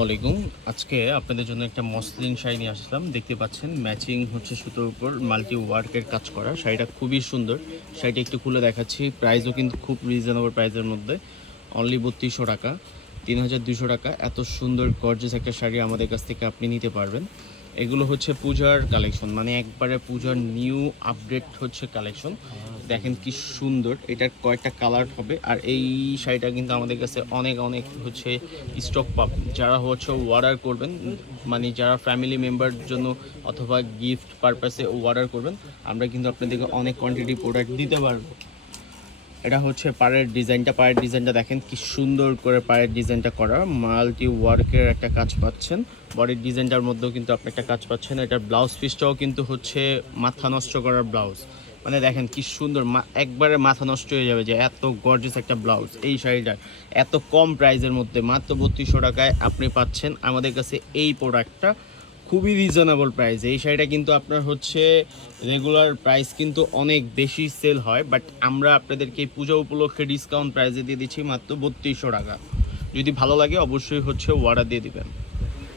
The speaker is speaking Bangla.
আসসালামাইকুম আজকে আপনাদের জন্য একটা মসলিন শাড়ি নিয়ে আসলাম। দেখতে পাচ্ছেন, ম্যাচিং হচ্ছে সুতোর উপর মাল্টি ওয়ার্কের কাজ করা। শাড়িটা খুবই সুন্দর। শাড়িটা একটু খুলে দেখাচ্ছি। প্রাইসও কিন্তু খুব রিজনেবল প্রাইসের মধ্যে। অনলি বত্রিশশো টাকা তিন হাজার দুশো টাকা। এত সুন্দর গর্জেস একটা শাড়ি আমাদের কাছ থেকে আপনি নিতে পারবেন। এগুলো হচ্ছে পূজার কালেকশন মানে একবারে পূজার নিউ আপডেট হচ্ছে কালেকশন দেখেন কি সুন্দর, এটার কয়েকটা কালার হবে। আর এই শাড়িটা কিন্তু আমাদের কাছে অনেক অনেক হচ্ছে স্টক পাব। যারা হচ্ছে অর্ডার করবেন মানে যারা ফ্যামিলি মেম্বার জন্য অথবা গিফট পারপাসে অর্ডার করবেন, আমরা কিন্তু আপনাদেরকে অনেক কোয়ান্টিটি প্রোডাক্ট দিতে পারব। এটা হচ্ছে পাড়ের ডিজাইনটা পাড়ের ডিজাইনটা দেখেন কি সুন্দর করে পাড়ের ডিজাইনটা করা। মাল্টি ওয়ার্কের একটা কাজ পাচ্ছেন। বডির ডিজাইনটার মধ্যেও কিন্তু আপনি একটা কাজ পাচ্ছেন। এটার ব্লাউজ পিসটাও কিন্তু হচ্ছে মাথা নষ্ট করার ব্লাউজ মানে দেখেন কি সুন্দর একবারে মাথা নষ্ট হয়ে যাবে যে এত গর্জিয়াস একটা ব্লাউজ এই শাড়িটা এত কম প্রাইসের মধ্যে, মাত্র বত্রিশশো টাকায় আপনি পাচ্ছেন আমাদের কাছে এই প্রোডাক্টটা খুবই রিজনেবল প্রাইস এই শাড়িটা কিন্তু আপনার হচ্ছে রেগুলার প্রাইস কিন্তু অনেক বেশি সেল হয় বাট আমরা আপনাদেরকে পূজা উপলক্ষে ডিসকাউন্ট প্রাইসে দিয়ে দিচ্ছি মাত্র বত্রিশশো টাকা। যদি ভালো লাগে অবশ্যই হচ্ছে অর্ডার দিয়ে দিবেন।